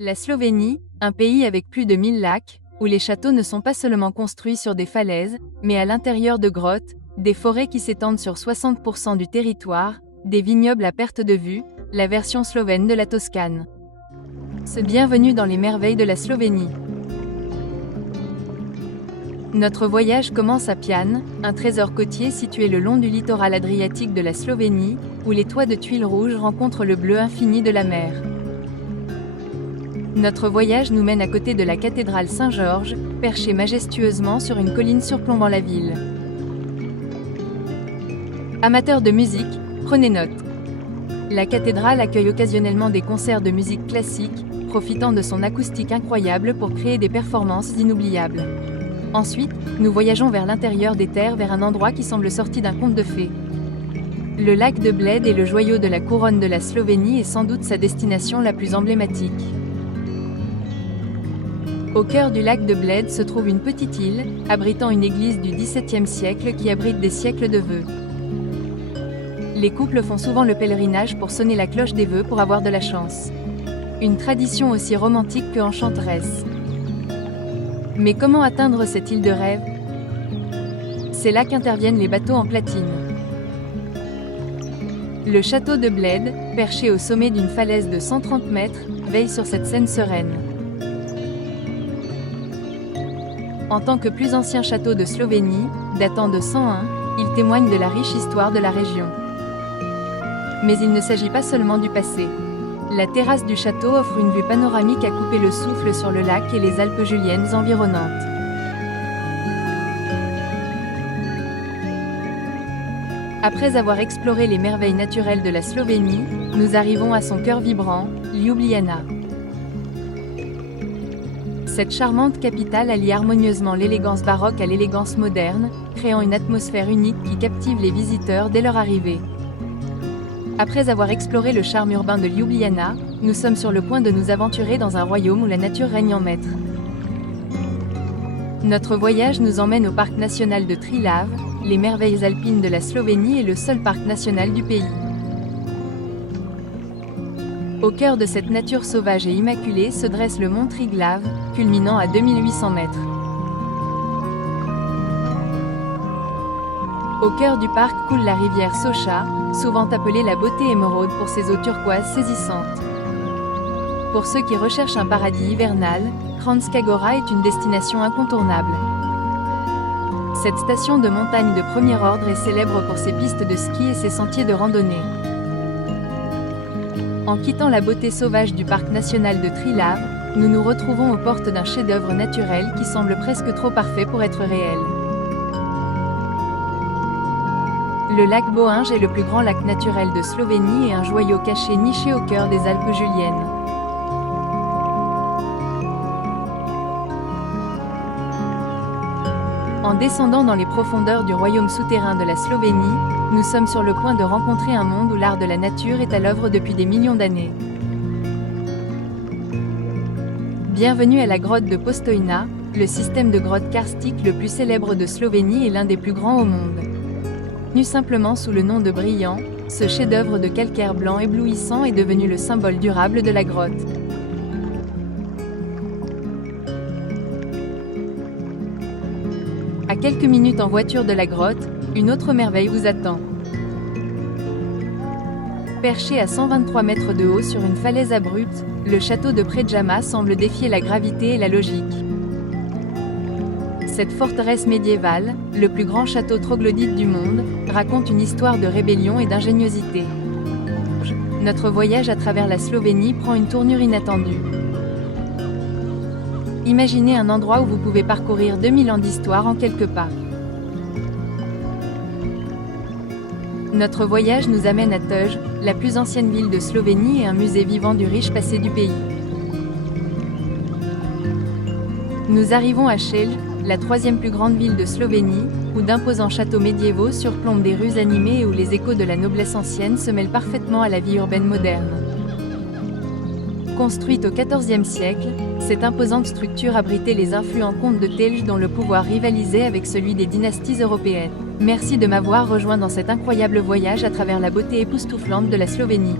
La Slovénie, un pays avec plus de 1000 lacs, où les châteaux ne sont pas seulement construits sur des falaises, mais à l'intérieur de grottes, des forêts qui s'étendent sur 60% du territoire, des vignobles à perte de vue, la version slovène de la Toscane. Bienvenue dans les merveilles de la Slovénie. Notre voyage commence à Pian, un trésor côtier situé le long du littoral adriatique de la Slovénie, où les toits de tuiles rouges rencontrent le bleu infini de la mer. Notre voyage nous mène à côté de la cathédrale Saint-Georges, perchée majestueusement sur une colline surplombant la ville. Amateurs de musique, prenez note. La cathédrale accueille occasionnellement des concerts de musique classique, profitant de son acoustique incroyable pour créer des performances inoubliables. Ensuite, nous voyageons vers l'intérieur des terres vers un endroit qui semble sorti d'un conte de fées. Le lac de Bled est le joyau de la couronne de la Slovénie et sans doute sa destination la plus emblématique. Au cœur du lac de Bled se trouve une petite île, abritant une église du XVIIe siècle qui abrite des siècles de vœux. Les couples font souvent le pèlerinage pour sonner la cloche des vœux pour avoir de la chance. Une tradition aussi romantique que enchanteresse. Mais comment atteindre cette île de rêve? C'est là qu'interviennent les bateaux en platine. Le château de Bled, perché au sommet d'une falaise de 130 mètres, veille sur cette scène sereine. En tant que plus ancien château de Slovénie, datant de 101, il témoigne de la riche histoire de la région. Mais il ne s'agit pas seulement du passé. La terrasse du château offre une vue panoramique à couper le souffle sur le lac et les Alpes juliennes environnantes. Après avoir exploré les merveilles naturelles de la Slovénie, nous arrivons à son cœur vibrant, Ljubljana. Cette charmante capitale allie harmonieusement l'élégance baroque à l'élégance moderne, créant une atmosphère unique qui captive les visiteurs dès leur arrivée. Après avoir exploré le charme urbain de Ljubljana, nous sommes sur le point de nous aventurer dans un royaume où la nature règne en maître. Notre voyage nous emmène au parc national de Trilav, les merveilles alpines de la Slovénie et le seul parc national du pays. Au cœur de cette nature sauvage et immaculée se dresse le mont Triglav, culminant à 2800 mètres. Au cœur du parc coule la rivière Socha, souvent appelée la beauté émeraude pour ses eaux turquoises saisissantes. Pour ceux qui recherchent un paradis hivernal, Kranjska Gora est une destination incontournable. Cette station de montagne de premier ordre est célèbre pour ses pistes de ski et ses sentiers de randonnée. En quittant la beauté sauvage du parc national de Trilav, nous nous retrouvons aux portes d'un chef-d'œuvre naturel qui semble presque trop parfait pour être réel. Le lac Bohinj est le plus grand lac naturel de Slovénie et un joyau caché niché au cœur des Alpes juliennes. En descendant dans les profondeurs du royaume souterrain de la Slovénie, nous sommes sur le point de rencontrer un monde où l'art de la nature est à l'œuvre depuis des millions d'années. Bienvenue à la grotte de Postojna, le système de grottes karstiques le plus célèbre de Slovénie et l'un des plus grands au monde. Connu simplement sous le nom de Brillant, ce chef-d'œuvre de calcaire blanc éblouissant est devenu le symbole durable de la grotte. À quelques minutes en voiture de la grotte, une autre merveille vous attend. Perché à 123 mètres de haut sur une falaise abrupte, le château de Predjama semble défier la gravité et la logique. Cette forteresse médiévale, le plus grand château troglodyte du monde, raconte une histoire de rébellion et d'ingéniosité. Notre voyage à travers la Slovénie prend une tournure inattendue. Imaginez un endroit où vous pouvez parcourir 2000 ans d'histoire en quelques pas. Notre voyage nous amène à Teuj, la plus ancienne ville de Slovénie et un musée vivant du riche passé du pays. Nous arrivons à Celje, la troisième plus grande ville de Slovénie, où d'imposants châteaux médiévaux surplombent des rues animées et où les échos de la noblesse ancienne se mêlent parfaitement à la vie urbaine moderne. Construite au XIVe siècle, cette imposante structure abritait les influents comtes de Telj dont le pouvoir rivalisait avec celui des dynasties européennes. Merci de m'avoir rejoint dans cet incroyable voyage à travers la beauté époustouflante de la Slovénie.